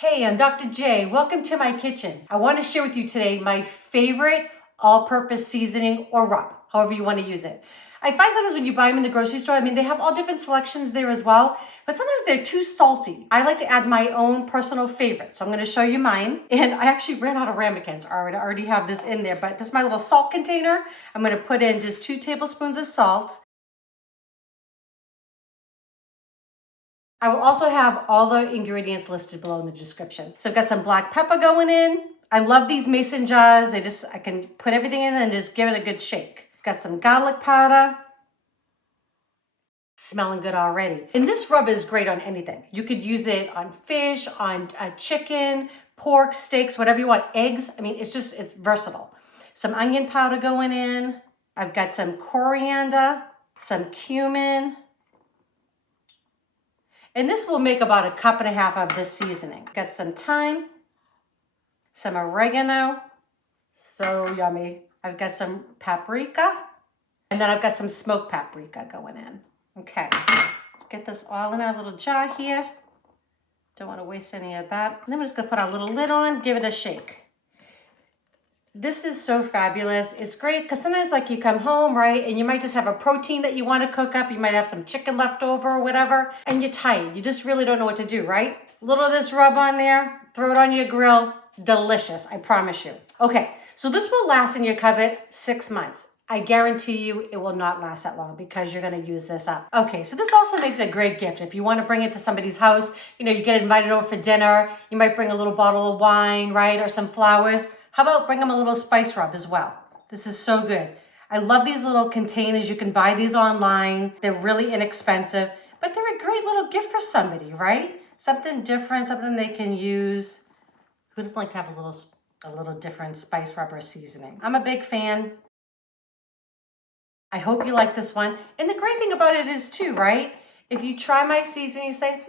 Hey, I'm Dr. J. Welcome to my kitchen. I want to share with you today my favorite all-purpose seasoning or rub, however you want to use it. I find sometimes when you buy them in the grocery store, they have all different selections there as well, but sometimes they're too salty. I like to add my own personal favorite, so I'm going to show you mine. And I actually ran out of ramekins. I already have this in there, but this is my little salt container. I'm going to put in just 2 tablespoons of salt. I will also have all the ingredients listed below in the description. So I've got some black pepper going in. I love these mason jars. I can put everything in and just give it a good shake. Got some garlic powder. Smelling good already. And this rub is great on anything. You could use it on fish, on chicken, pork, steaks, whatever you want. Eggs, it's versatile. Some onion powder going in. I've got some coriander, some cumin. And this will make about 1.5 cups of this seasoning. Got some thyme, some oregano, so yummy. I've got some paprika, and then I've got some smoked paprika going in. Okay, let's get this all in our little jar here. Don't want to waste any of that. And then we're just gonna put our little lid on, give it a shake. This is so fabulous. It's great because sometimes you come home, right? And you might just have a protein that you want to cook up. You might have some chicken left over or whatever, and you're tired. You just really don't know what to do, right? A little of this rub on there, throw it on your grill. Delicious, I promise you. Okay, so this will last in your cupboard 6 months. I guarantee you it will not last that long because you're gonna use this up. Okay, so this also makes a great gift. If you wanna bring it to somebody's house, you get invited over for dinner, you might bring a little bottle of wine, right? Or some flowers. How about bring them a little spice rub as well? This is so good. I love these little containers. You can buy these online. They're really inexpensive, but they're a great little gift for somebody, right? Something different, something they can use. Who doesn't like to have a little different spice rub or seasoning? I'm a big fan. I hope you like this one. And the great thing about it is too, right? If you try my seasoning, you say,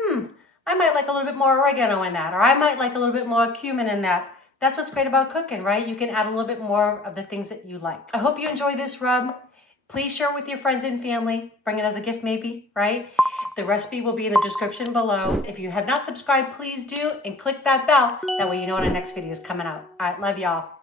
I might like a little bit more oregano in that, or I might like a little bit more cumin in that. That's what's great about cooking, right? You can add a little bit more of the things that you like. I hope you enjoy this rub. Please share it with your friends and family. Bring it as a gift maybe, right? The recipe will be in the description below. If you have not subscribed, please do, and click that bell. That way you know when our next video is coming out. All right, love y'all.